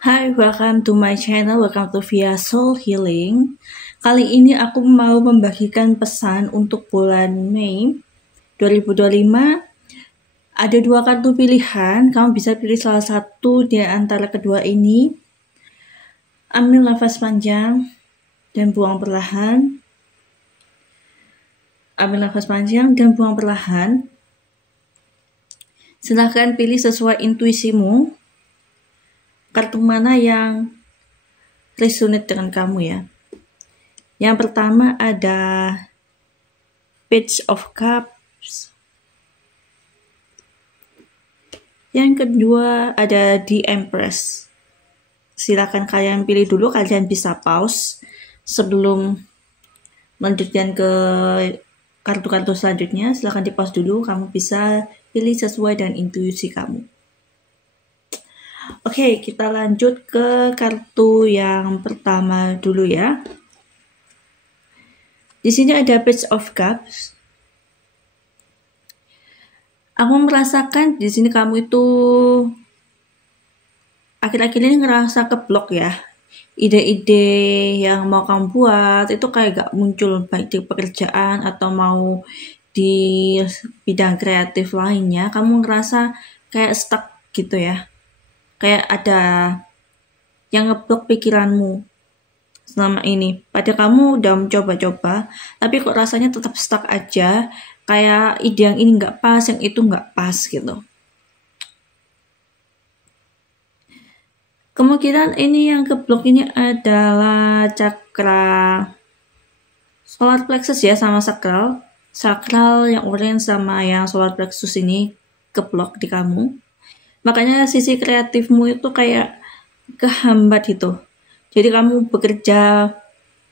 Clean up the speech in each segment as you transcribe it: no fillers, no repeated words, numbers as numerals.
Hai, welcome to my channel, welcome to Via Soul Healing. Kali ini aku mau membagikan pesan untuk bulan Mei 2025. Ada dua kartu pilihan, kamu bisa pilih salah satu di antara kedua ini. Ambil nafas panjang dan buang perlahan. Ambil nafas panjang dan buang perlahan. Silahkan pilih sesuai intuisimu. Kartu mana yang resonate dengan kamu ya. Yang pertama ada Page of Cups. Yang kedua ada The Empress. Silakan kalian pilih dulu, kalian bisa pause sebelum melanjutkan ke kartu-kartu selanjutnya. Silakan di pause dulu, kamu bisa pilih sesuai dengan intuisi kamu. Oke, kita lanjut ke kartu yang pertama dulu ya. Di sini ada Page of Cups. Aku merasakan di sini kamu itu akhir-akhir ini ngerasa keblok ya. Ide-ide yang mau kamu buat itu kayak gak muncul, baik di pekerjaan atau mau di bidang kreatif lainnya. Kamu ngerasa kayak stuck gitu ya. Kayak ada yang ngeblok pikiranmu selama ini. Padahal kamu udah mencoba-coba, tapi kok rasanya tetap stuck aja. Kayak ide yang ini nggak pas, yang itu nggak pas gitu. Kemungkinan ini yang keblok ini adalah cakra solar plexus ya, sama sakral. Sakral yang orange sama yang solar plexus ini keblok di kamu. Makanya sisi kreatifmu itu kayak kehambat gitu. Jadi kamu bekerja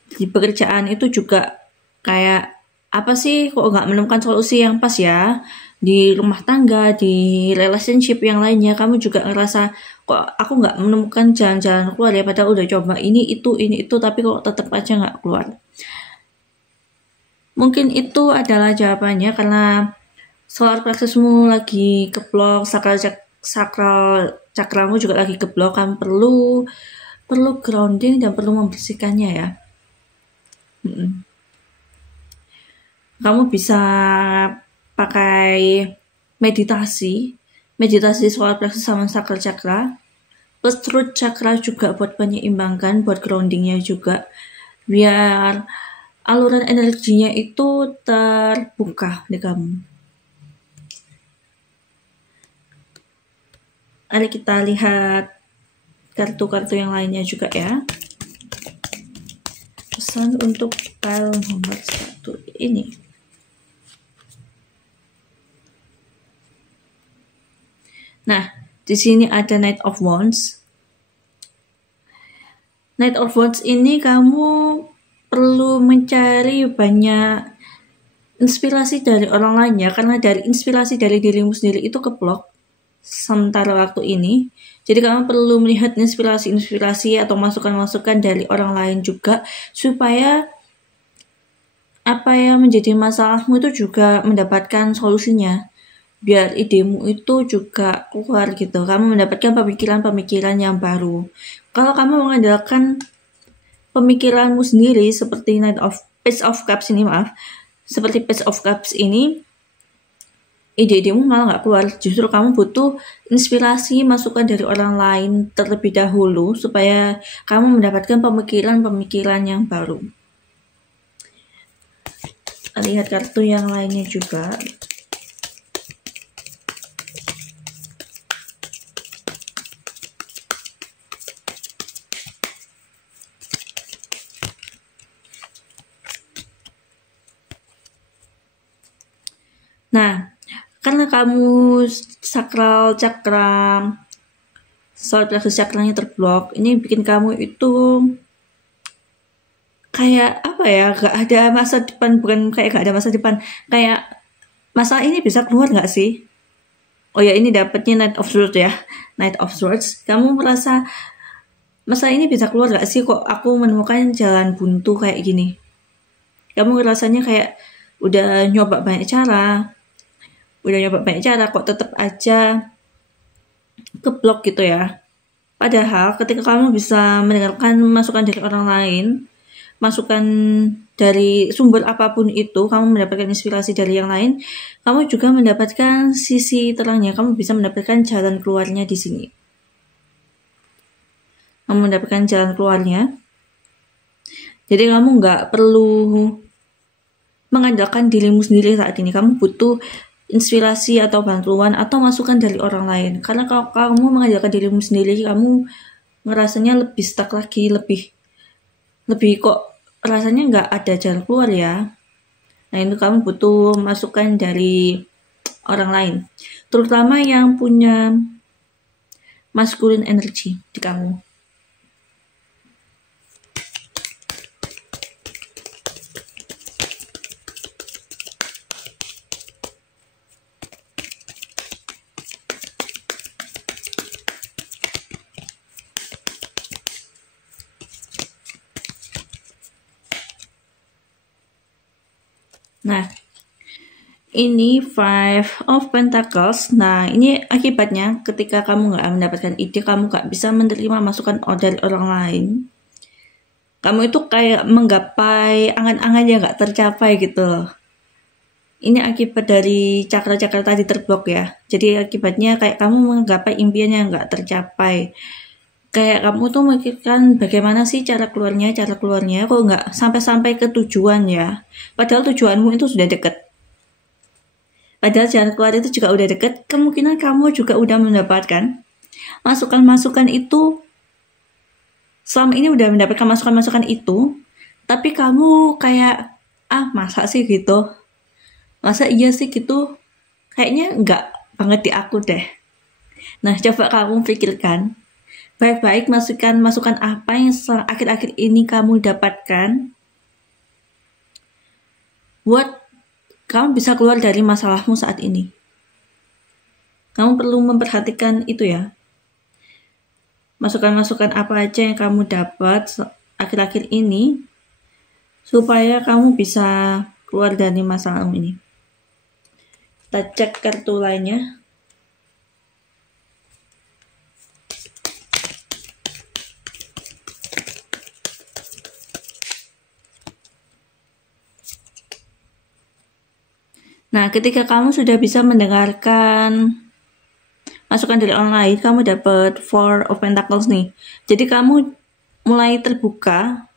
di pekerjaan itu juga kayak apa sih, kok nggak menemukan solusi yang pas ya. Di rumah tangga, di relationship yang lainnya, kamu juga ngerasa kok aku nggak menemukan jalan-jalan keluar ya, padahal udah coba ini itu, tapi kok tetap aja nggak keluar. Mungkin itu adalah jawabannya karena solar plexusmu lagi keblok, sakral cakramu juga lagi keblok. Kamu perlu grounding dan perlu membersihkannya ya. Kamu bisa pakai meditasi solar plexus sama sakral chakra, plus root chakra juga buat menyeimbangkan, buat groundingnya juga, biar aluran energinya itu terbuka di kamu. Mari kita lihat kartu-kartu yang lainnya juga ya. Pesan untuk pile nomor 1 ini. Nah, di sini ada Knight of Wands. Knight of Wands ini kamu perlu mencari banyak inspirasi dari orang lain ya, karena dari inspirasi dari dirimu sendiri itu keblok sementara waktu ini. Jadi kamu perlu melihat inspirasi atau masukan-masukan dari orang lain juga, supaya apa yang menjadi masalahmu itu juga mendapatkan solusinya, biar idemu itu juga keluar gitu. Kamu mendapatkan pemikiran-pemikiran yang baru. Kalau kamu mengandalkan pemikiranmu sendiri seperti Page of Cups ini, seperti Page of Cups ini, ide-idemu malah nggak keluar. Justru kamu butuh inspirasi, masukan dari orang lain terlebih dahulu supaya kamu mendapatkan pemikiran-pemikiran yang baru. Lihat kartu yang lainnya juga. Nah, karena kamu sakral cakra solar plexus cakranya terblok, ini bikin kamu itu kayak apa ya, gak ada masa depan. Bukan kayak gak ada masa depan, kayak masalah ini bisa keluar gak sih? Oh ya, ini dapetnya Knight of Swords ya, Knight of Swords. Kamu merasa masalah ini bisa keluar gak sih? Kok aku menemukan jalan buntu kayak gini? Kamu rasanya kayak udah nyoba banyak cara, kok tetap aja keblok gitu ya. Padahal ketika kamu bisa mendengarkan masukan dari orang lain, masukan dari sumber apapun itu, kamu mendapatkan inspirasi dari yang lain, kamu juga mendapatkan sisi terangnya, kamu bisa mendapatkan jalan keluarnya di sini. Kamu mendapatkan jalan keluarnya. Jadi kamu nggak perlu mengandalkan dirimu sendiri saat ini. Kamu butuh inspirasi atau bantuan atau masukan dari orang lain. Karena kalau kamu mengandalkan dirimu sendiri, kamu ngerasanya lebih stuck lagi, lebih kok rasanya nggak ada jalan keluar ya. Nah, itu kamu butuh masukan dari orang lain, terutama yang punya masculine energy di kamu. Nah, ini Five of Pentacles. Nah, ini akibatnya ketika kamu nggak mendapatkan ide, kamu nggak bisa menerima masukan dari orang lain. Kamu itu kayak menggapai angan-angan yang nggak tercapai gitu loh. Ini akibat dari cakra-cakra tadi terblok ya. Jadi akibatnya kayak kamu menggapai impian yang nggak tercapai. Kayak kamu tuh memikirkan bagaimana sih cara keluarnya kok nggak sampai ke tujuan ya. Padahal tujuanmu itu sudah deket. Padahal jalan keluar itu juga udah deket, kemungkinan kamu juga udah mendapatkan masukan-masukan itu. Selama ini udah mendapatkan masukan-masukan itu, tapi kamu kayak, masa sih gitu? Masa iya sih gitu? Kayaknya enggak banget di aku deh. Nah, coba kamu pikirkan, baik-baik masukan apa yang akhir-akhir ini kamu dapatkan buat kamu bisa keluar dari masalahmu saat ini. Kamu perlu memperhatikan itu ya. Masukan-masukan apa aja yang kamu dapat akhir-akhir ini supaya kamu bisa keluar dari masalahmu ini. Kita cek kartu lainnya. Nah, ketika kamu sudah bisa mendengarkan masukan dari orang lain, kamu dapat Four of Pentacles nih. Jadi kamu mulai terbuka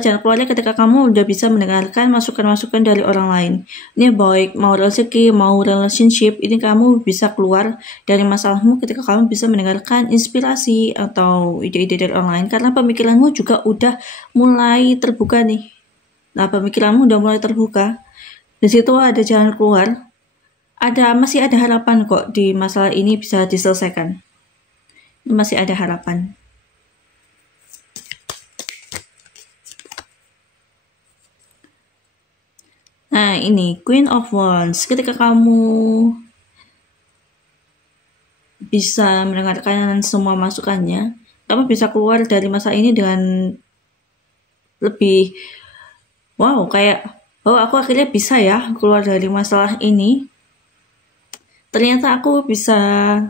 jalan keluarnya ketika kamu udah bisa mendengarkan masukan-masukan dari orang lain. Ini baik mau rezeki, mau relationship, ini kamu bisa keluar dari masalahmu ketika kamu bisa mendengarkan inspirasi atau ide-ide dari orang lain, karena pemikiranmu juga udah mulai terbuka nih. Nah, pemikiranmu udah mulai terbuka. Di situ ada jalan keluar. Masih ada harapan kok di masalah ini bisa diselesaikan. Masih ada harapan. Nah, ini Queen of Wands. Ketika kamu bisa mendengarkan semua masukannya, kamu bisa keluar dari masalah ini dengan lebih kayak aku akhirnya bisa ya keluar dari masalah ini. Ternyata aku bisa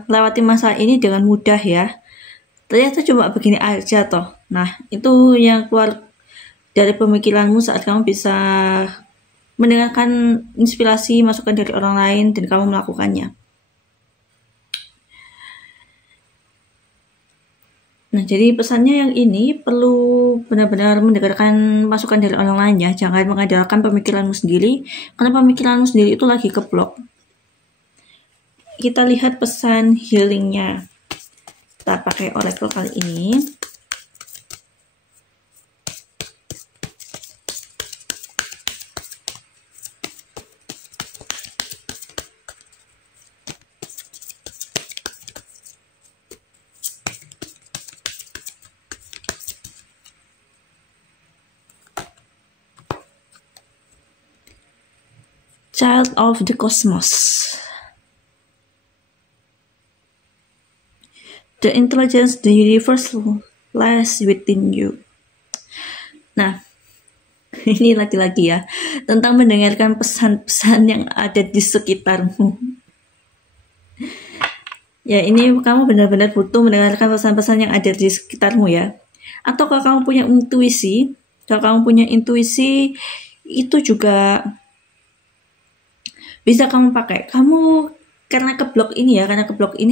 lewati masalah ini dengan mudah ya. Ternyata cuma begini aja toh. Nah, itu yang keluar dari pemikiranmu saat kamu bisa mendengarkan inspirasi, masukan dari orang lain, dan kamu melakukannya. Nah, jadi pesannya yang ini perlu benar-benar mendengarkan masukan dari orang lain ya. Jangan mengandalkan pemikiranmu sendiri, karena pemikiranmu sendiri itu lagi keblok. Kita lihat pesan healingnya. Kita pakai oracle kali ini. Child of the Cosmos. The intelligence, the universe lies within you. Nah, ini lagi-lagi ya, tentang mendengarkan pesan-pesan yang ada di sekitarmu. Ya, ini kamu benar-benar butuh mendengarkan pesan-pesan yang ada di sekitarmu ya. Atau kalau kamu punya intuisi, itu juga bisa kamu pakai. Karena keblok ini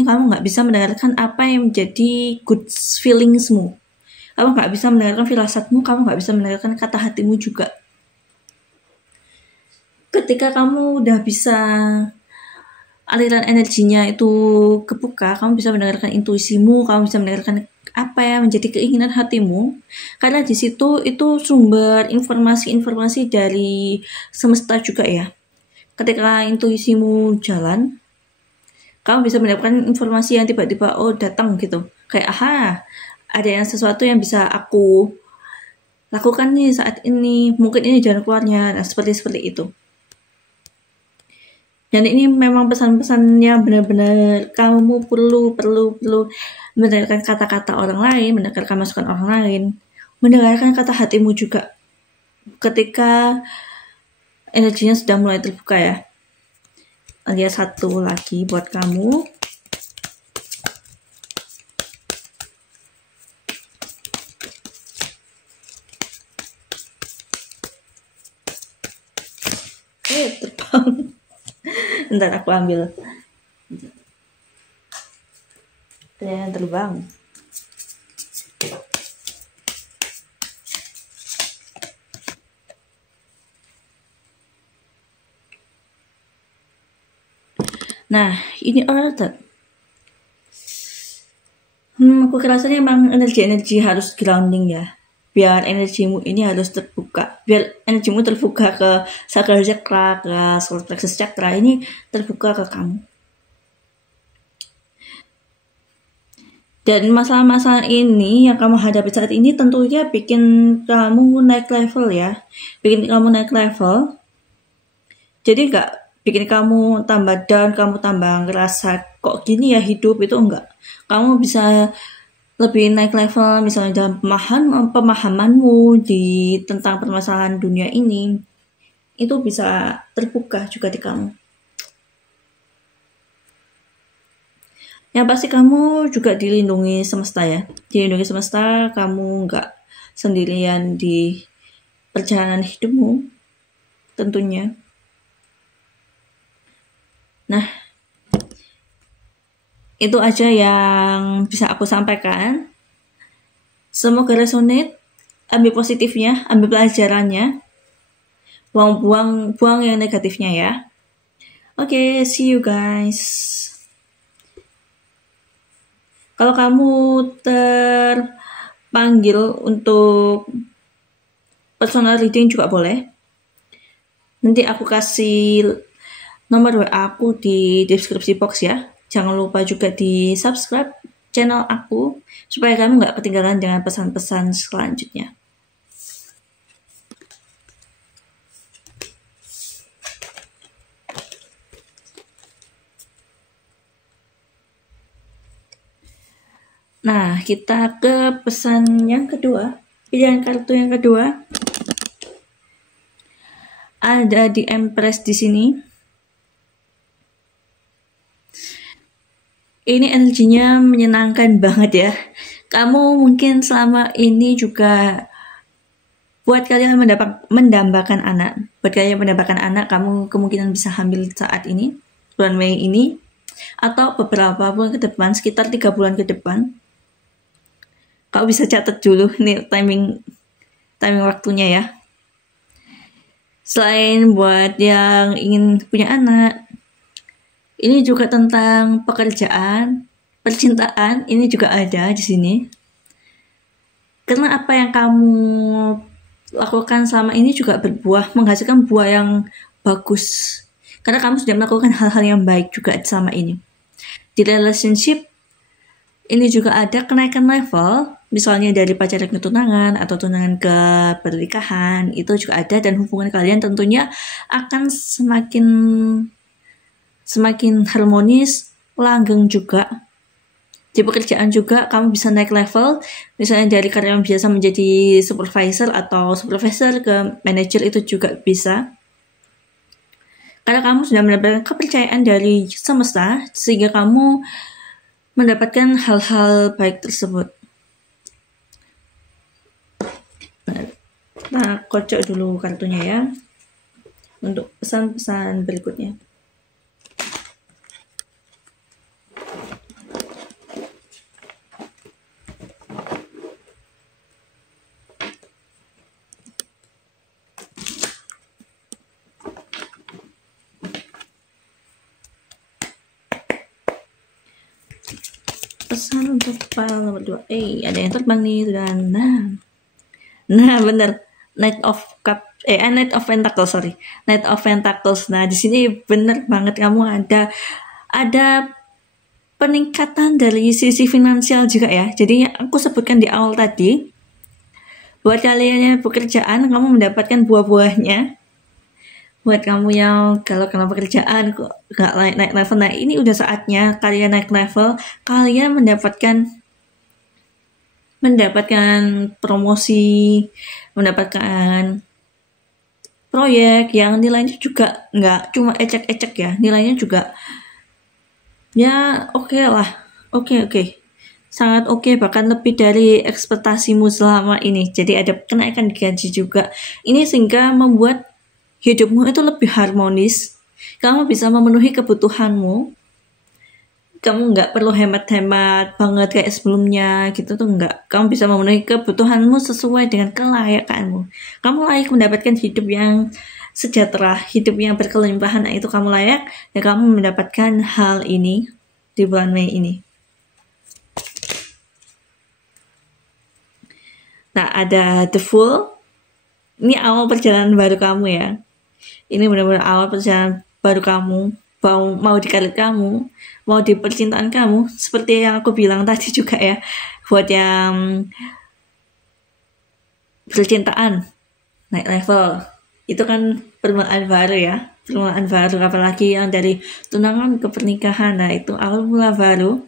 kamu nggak bisa mendengarkan apa yang menjadi good feelingsmu. Kamu nggak bisa mendengarkan firasatmu, kamu nggak bisa mendengarkan kata hatimu juga. Ketika kamu udah bisa aliran energinya itu kebuka, kamu bisa mendengarkan intuisimu, kamu bisa mendengarkan apa yang menjadi keinginan hatimu, karena di situ itu sumber informasi-informasi dari semesta juga ya. Ketika intuisimu jalan, kamu bisa mendapatkan informasi yang tiba-tiba datang gitu, kayak ada yang sesuatu yang bisa aku lakukan nih saat ini, mungkin ini jalan keluarnya, seperti itu. Dan ini memang pesan-pesan yang benar-benar kamu perlu mendengarkan kata-kata orang lain, mendengarkan masukan orang lain, mendengarkan kata hatimu juga. Ketika energinya sudah mulai terbuka ya. Ada satu lagi buat kamu. Terbang. Bentar aku ambil. Yang terbang. Nah, ini order. Aku rasanya emang energi harus grounding ya. Biar energimu ini harus terbuka. Biar energimu terbuka ke sakral chakra, ke solar plexus chakra, ini terbuka ke kamu. Dan masalah-masalah ini yang kamu hadapi saat ini tentunya bikin kamu naik level ya. Bikin kamu naik level. Jadi gak bikin kamu tambah down, kamu tambah ngerasa kok gini ya hidup, itu enggak. Kamu bisa lebih naik level misalnya dalam pemahamanmu tentang permasalahan dunia ini, itu bisa terbuka juga di kamu. Yang pasti kamu juga dilindungi semesta ya. Dilindungi semesta, kamu nggak sendirian di perjalanan hidupmu tentunya. Nah, itu aja yang bisa aku sampaikan. Semoga resonate, ambil positifnya, ambil pelajarannya, buang yang negatifnya ya. Oke, see you guys. Kalau kamu terpanggil untuk personal reading juga boleh. Nanti aku kasih nomor WA aku di deskripsi box ya. Jangan lupa juga di subscribe channel aku supaya kamu nggak ketinggalan dengan pesan-pesan selanjutnya. Nah, kita ke pesan yang kedua. Pilihan kartu yang kedua. Ada di Empress di sini. Ini energinya menyenangkan banget ya. Kamu mungkin selama ini juga buat kalian mendambakan anak. Buat kalian mendambakan anak, kamu kemungkinan bisa hamil saat ini, bulan Mei ini, atau beberapa bulan ke depan, sekitar 3 bulan ke depan. Kau bisa catat dulu nih timing waktunya ya. Selain buat yang ingin punya anak, ini juga tentang pekerjaan, percintaan, ini juga ada di sini. Karena apa yang kamu lakukan selama ini juga menghasilkan buah yang bagus. Karena kamu sudah melakukan hal-hal yang baik juga selama ini. Di relationship, ini juga ada kenaikan level, misalnya dari pacaran ke tunangan atau tunangan ke pernikahan, itu juga ada, dan hubungan kalian tentunya akan semakin harmonis, langgeng juga. Di pekerjaan juga kamu bisa naik level, misalnya dari karyawan biasa menjadi supervisor atau supervisor ke manager, itu juga bisa. Karena kamu sudah mendapatkan kepercayaan dari semesta, sehingga kamu mendapatkan hal-hal baik tersebut. Nah, kocok dulu kartunya ya untuk pesan-pesan berikutnya. Pesan untuk file nomor 2. Ada yang terbang nih sudah. Nah bener, Knight of Pentacles, sorry. Knight of Pentacles. Nah, di sini bener banget kamu ada peningkatan dari sisi finansial juga ya. Jadi aku sebutkan di awal tadi, buat kalian yang pekerjaan kamu mendapatkan buah-buahnya. Buat kamu yang kalau pekerjaan kok nggak naik level, nah ini udah saatnya kalian naik level, kalian mendapatkan promosi, mendapatkan proyek yang nilainya juga nggak cuma ecek-ecek ya, nilainya juga ya oke lah, oke. Sangat oke, bahkan lebih dari ekspektasimu selama ini. Jadi ada kenaikan gaji juga. Ini sehingga membuat hidupmu itu lebih harmonis. Kamu bisa memenuhi kebutuhanmu. Kamu nggak perlu hemat-hemat banget kayak sebelumnya gitu tuh nggak. Kamu bisa memenuhi kebutuhanmu sesuai dengan kelayakanmu. Kamu layak mendapatkan hidup yang sejahtera, hidup yang berkelimpahan. Nah, itu kamu layak dan kamu mendapatkan hal ini di bulan Mei ini. Nah, ada The Fool. Ini awal perjalanan baru kamu ya. Ini benar-benar awal perjalanan baru kamu. Mau di karir kamu, mau di percintaan kamu. Seperti yang aku bilang tadi juga ya. Buat yang percintaan, naik level. Itu kan permulaan baru ya. Permulaan baru, apalagi yang dari tunangan ke pernikahan. Nah, itu awal mula baru.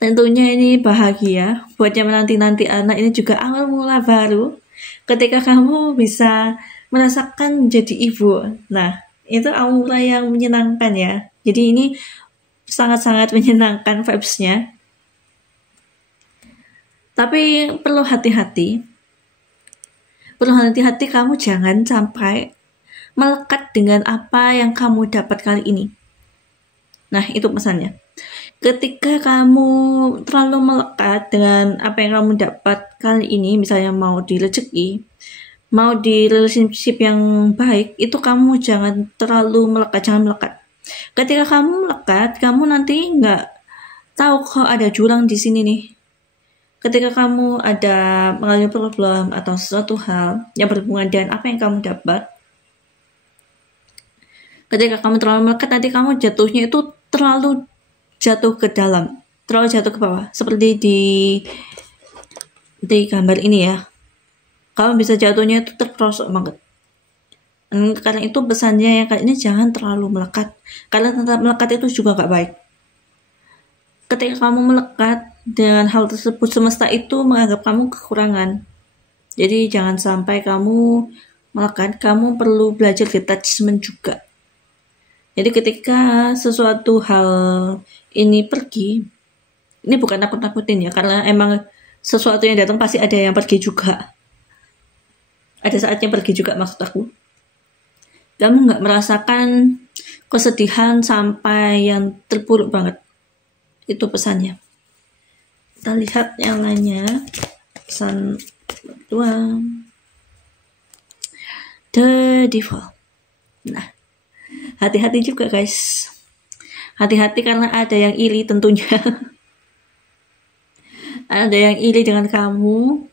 Tentunya ini bahagia. Buat yang menanti-nanti anak, ini juga awal mula baru. Ketika kamu bisa merasakan menjadi ibu. Nah, itu awal mula yang menyenangkan ya. Jadi ini sangat-sangat menyenangkan vibes-nya. Tapi perlu hati-hati. Kamu jangan sampai melekat dengan apa yang kamu dapat kali ini. Nah, itu pesannya. Ketika kamu terlalu melekat dengan apa yang kamu dapat kali ini, misalnya mau di rezeki, mau di relationship yang baik, itu kamu jangan terlalu melekat, jangan melekat. Ketika kamu melekat, kamu nanti nggak tahu kok ada jurang di sini nih. Ketika kamu ada mengalami problem atau sesuatu hal yang berhubungan dengan apa yang kamu dapat, ketika kamu terlalu melekat, nanti kamu jatuhnya itu terlalu jatuh ke dalam, terlalu jatuh ke bawah. Seperti di gambar ini ya. Kamu bisa jatuhnya itu terperosok banget. Karena itu pesannya yang kali ini jangan terlalu melekat. Karena tetap melekat itu juga gak baik. Ketika kamu melekat dengan hal tersebut, semesta itu menganggap kamu kekurangan. Jadi jangan sampai kamu melekat, kamu perlu belajar detachment juga. Jadi ketika sesuatu hal ini pergi, ini bukan nakut-nakutin ya, karena emang sesuatu yang datang pasti ada yang pergi juga. Ada saatnya pergi juga maksud aku. Kamu nggak merasakan kesedihan sampai yang terpuruk banget. Itu pesannya. Kita lihat yang lainnya. Pesan kedua. The Devil. Nah, hati-hati juga guys. Hati-hati karena ada yang iri tentunya. Ada yang iri dengan kamu.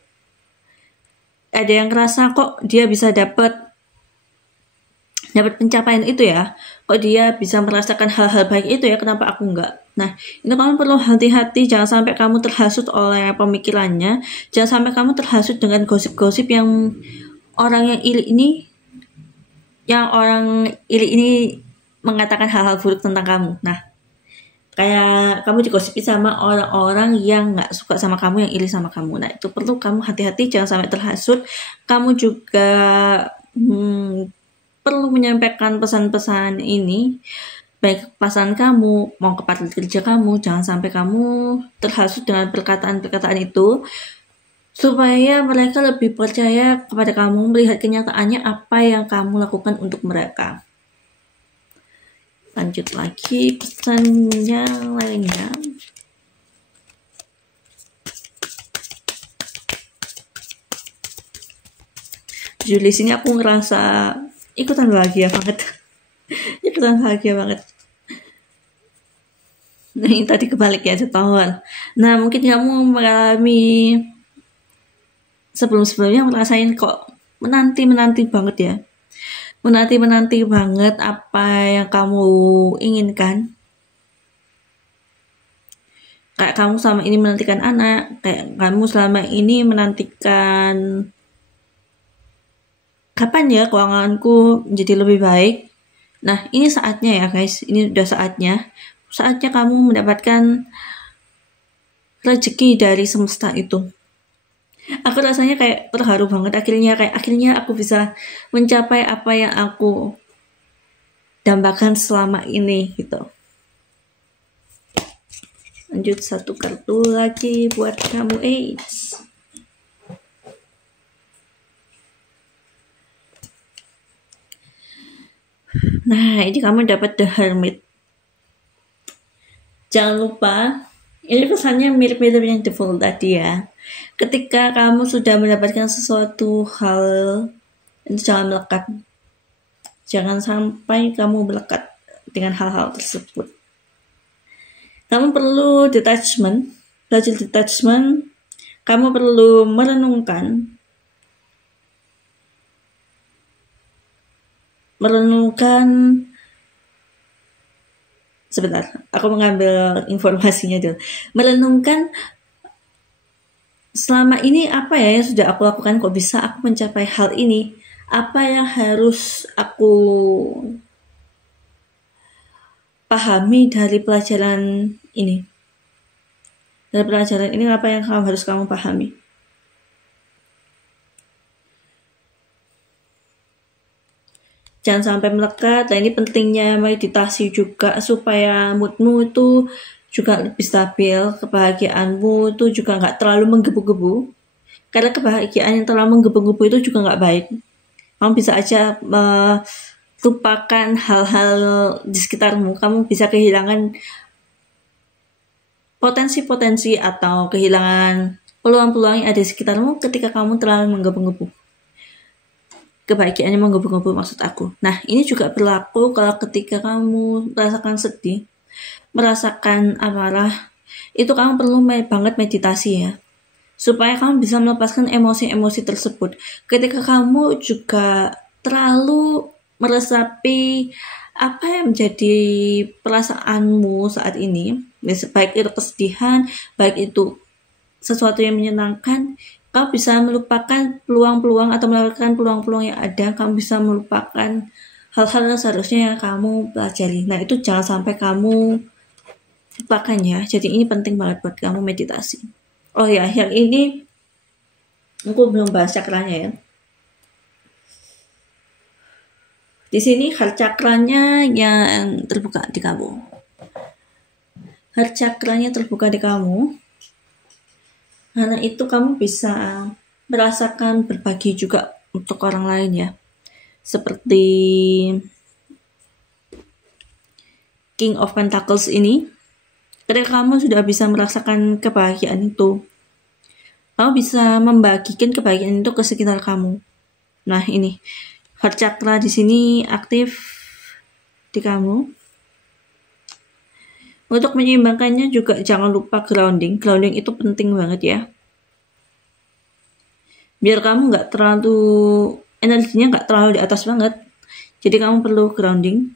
Ada yang ngerasa kok dia bisa dapat pencapaian itu ya. Kok dia bisa merasakan hal-hal baik itu ya, kenapa aku enggak? Nah, itu kamu perlu hati-hati. Jangan sampai kamu terhasut oleh pemikirannya. Jangan sampai kamu terhasut dengan gosip-gosip yang orang iri ini mengatakan hal-hal buruk tentang kamu. Nah, kayak kamu digosipi sama orang-orang yang nggak suka sama kamu, yang iri sama kamu. Nah, itu perlu kamu hati-hati, jangan sampai terhasut. Kamu juga perlu menyampaikan pesan-pesan ini baik pasangan kamu, mau ke partner kerja kamu, jangan sampai kamu terhasut dengan perkataan-perkataan itu, supaya mereka lebih percaya kepada kamu, melihat kenyataannya apa yang kamu lakukan untuk mereka. Lanjut lagi pesannya lainnya. Juli sini aku ngerasa ikutan bahagia banget. Ikutan bahagia banget. Nah, ini tadi kebalik ya, setahun. Nah, mungkin kamu mengalami sebelum-sebelumnya merasain kok menanti banget ya. Menanti banget apa yang kamu inginkan. Kayak kamu selama ini menantikan anak, kayak kamu selama ini menantikan kapan ya keuanganku menjadi lebih baik. Nah, ini saatnya ya guys, ini udah saatnya kamu mendapatkan rezeki dari semesta itu. Aku rasanya kayak terharu banget, akhirnya aku bisa mencapai apa yang aku dambakan selama ini gitu. Lanjut, satu kartu lagi buat kamu Ace. Nah, ini kamu dapat The Hermit. Jangan lupa, ini pesannya mirip-mirip yang The Fool tadi ya. Ketika kamu sudah mendapatkan sesuatu hal, itu jangan melekat. Jangan sampai kamu melekat dengan hal-hal tersebut. Kamu perlu detachment, belajar detachment. Kamu perlu merenungkan sebentar, aku mengambil informasinya dulu. Merenungkan selama ini apa ya yang sudah aku lakukan, kok bisa aku mencapai hal ini, apa yang harus aku pahami dari pelajaran ini. Dari pelajaran ini apa yang harus kamu pahami. Jangan sampai melekat. Nah, ini pentingnya meditasi juga supaya moodmu itu juga lebih stabil, kebahagiaanmu itu juga nggak terlalu menggebu-gebu. Karena kebahagiaan yang terlalu menggebu-gebu itu juga nggak baik. Kamu bisa aja lupakan hal-hal di sekitarmu. Kamu bisa kehilangan potensi-potensi atau kehilangan peluang-peluang yang ada di sekitarmu ketika kamu terlalu menggebu-gebu. Kebahagiaannya menggebu-gebu maksud aku. Nah, ini juga berlaku kalau ketika kamu merasakan sedih, merasakan amarah, itu kamu perlu banget meditasi ya. Supaya kamu bisa melepaskan emosi-emosi tersebut. Ketika kamu juga terlalu meresapi apa yang menjadi perasaanmu saat ini, baik itu kesedihan, baik itu sesuatu yang menyenangkan, kamu bisa melupakan peluang-peluang atau melewatkan peluang-peluang yang ada. Kamu bisa melupakan hal-hal yang seharusnya yang kamu pelajari. Nah, itu jangan sampai kamu lupakan ya. Jadi ini penting banget buat kamu meditasi. Oh ya, yang ini aku belum bahas cakranya ya. Di sini heart cakranya yang terbuka di kamu. Heart cakranya terbuka di kamu. Karena itu kamu bisa merasakan berbagi juga untuk orang lain ya. Seperti King of Pentacles ini. Ketika kamu sudah bisa merasakan kebahagiaan itu, kamu bisa membagikan kebahagiaan itu ke sekitar kamu. Nah, ini heart chakra di sini aktif di kamu. Untuk menyeimbangkannya juga jangan lupa grounding. Grounding itu penting banget ya. Biar kamu nggak terlalu, energinya nggak terlalu di atas banget. Jadi kamu perlu grounding.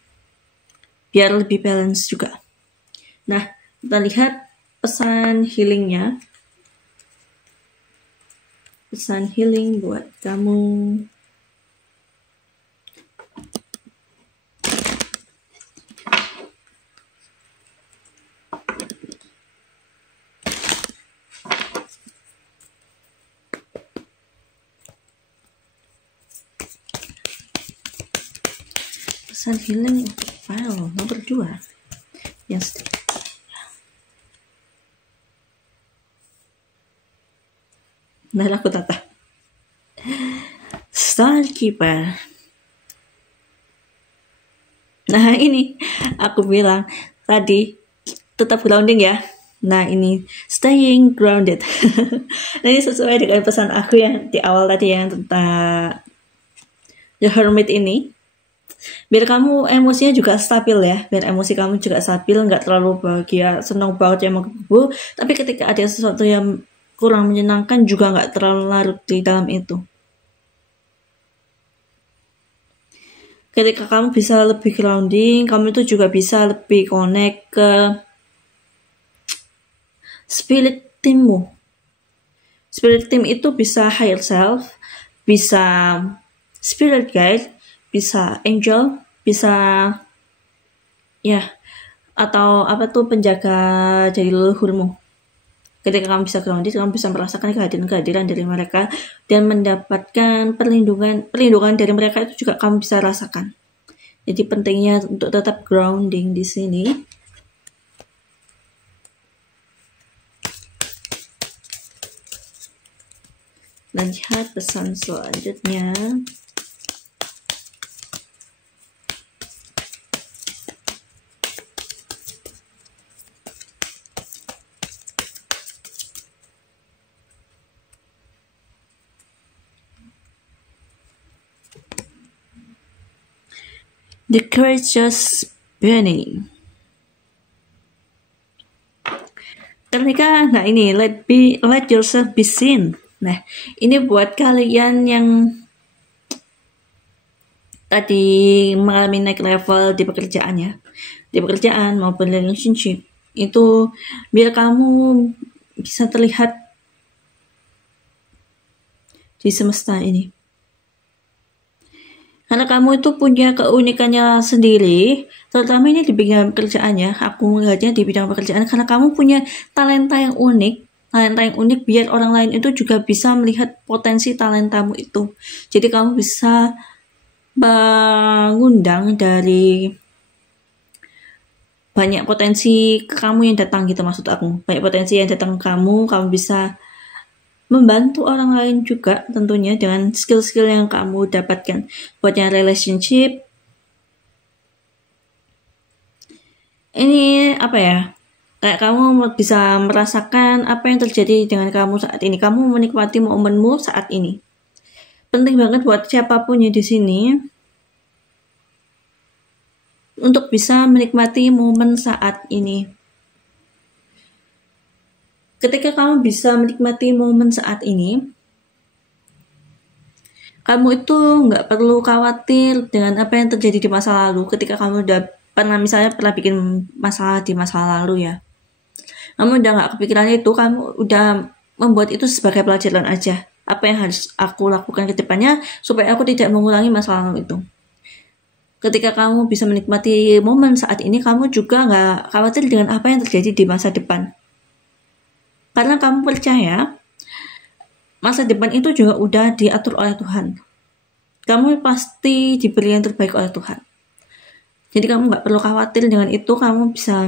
Biar lebih balance juga. Nah, kita lihat pesan healingnya. Pesan healing buat kamu. Pesan healing untuk file nomor 2 yang nah aku tata Starkeeper. Nah ini aku bilang tadi tetap grounding ya. Nah ini staying grounded. Nah ini sesuai dengan pesan aku yang di awal tadi yang tentang The Hermit ini. Biar kamu emosinya juga stabil ya, biar emosi kamu juga stabil, nggak terlalu bahagia, senang banget yang menggebu, tapi ketika ada sesuatu yang kurang menyenangkan juga nggak terlalu larut di dalam itu. Ketika kamu bisa lebih grounding, kamu itu juga bisa lebih connect ke spirit teammu. Spirit team itu bisa higher self, bisa spirit guide, bisa angel, bisa ya atau apa tuh penjaga dari leluhurmu. Ketika kamu bisa grounded, kamu bisa merasakan kehadiran dari mereka dan mendapatkan perlindungan dari mereka itu juga kamu bisa rasakan. Jadi pentingnya untuk tetap grounding di sini. Dan lihat pesan selanjutnya. The courageous burning. Ketika, nah ini let yourself be seen. Nah ini buat kalian yang tadi mengalami naik level di pekerjaan ya, di pekerjaan maupun relationship itu, biar kamu bisa terlihat di semesta ini. Karena kamu itu punya keunikannya sendiri, terutama ini di bidang pekerjaannya. Aku melihatnya di bidang pekerjaan karena kamu punya talenta yang unik. Talenta yang unik biar orang lain itu juga bisa melihat potensi talentamu itu. Jadi kamu bisa mengundang dari banyak potensi ke kamu yang datang gitu, maksud aku. Banyak potensi yang datang ke kamu bisa membantu orang lain juga tentunya dengan skill-skill yang kamu dapatkan. Buatnya relationship, ini apa ya, kayak kamu bisa merasakan apa yang terjadi dengan kamu saat ini. Kamu menikmati momenmu saat ini. Penting banget buat siapapun ya di sini untuk bisa menikmati momen saat ini. Ketika kamu bisa menikmati momen saat ini, kamu itu nggak perlu khawatir dengan apa yang terjadi di masa lalu. Ketika kamu udah pernah bikin masalah di masa lalu ya, kamu udah nggak kepikiran itu, kamu udah membuat itu sebagai pelajaran aja. Apa yang harus aku lakukan ke depannya supaya aku tidak mengulangi masa lalu itu. Ketika kamu bisa menikmati momen saat ini, kamu juga nggak khawatir dengan apa yang terjadi di masa depan. Karena kamu percaya masa depan itu juga udah diatur oleh Tuhan. Kamu pasti diberi yang terbaik oleh Tuhan. Jadi kamu nggak perlu khawatir dengan itu. Kamu bisa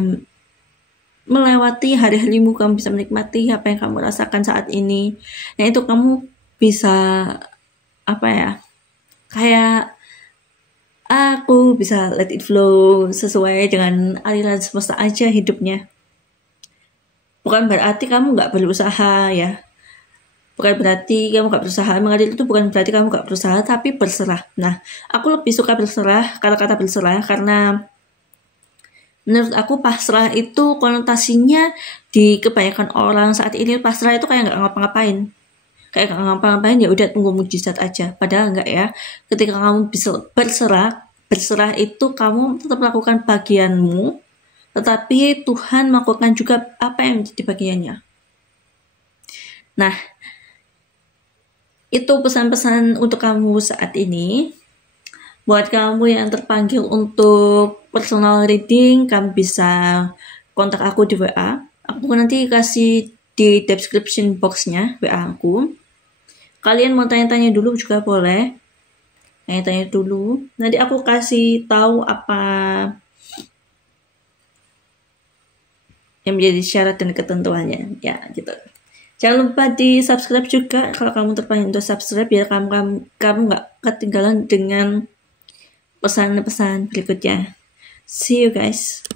melewati hari-harimu, kamu bisa menikmati apa yang kamu rasakan saat ini. Nah itu kamu bisa apa ya, kayak aku bisa let it flow sesuai dengan aliran semesta aja hidupnya. Bukan berarti kamu nggak berusaha ya. Bukan berarti kamu nggak berusaha. Mengalir itu bukan berarti kamu nggak berusaha, tapi berserah. Nah, aku lebih suka berserah, kata-kata berserah, karena menurut aku pasrah itu konotasinya di kebanyakan orang saat ini, pasrah itu kayak nggak ngapa-ngapain. Kayak nggak ngapa-ngapain, ya udah tunggu mujizat aja. Padahal nggak ya. Ketika kamu bisa berserah itu kamu tetap melakukan bagianmu, tetapi Tuhan melakukan juga apa yang menjadi bagiannya. Nah, itu pesan-pesan untuk kamu saat ini. Buat kamu yang terpanggil untuk personal reading, kamu bisa kontak aku di WA. Aku nanti kasih di description box-nya WA aku. Kalian mau tanya-tanya dulu juga boleh. Tanya-tanya dulu. Nanti aku kasih tahu apa yang menjadi syarat dan ketentuannya ya gitu. Jangan lupa di subscribe juga kalau kamu terpanggil untuk subscribe, biar kamu nggak ketinggalan dengan pesan-pesan berikutnya. See you guys.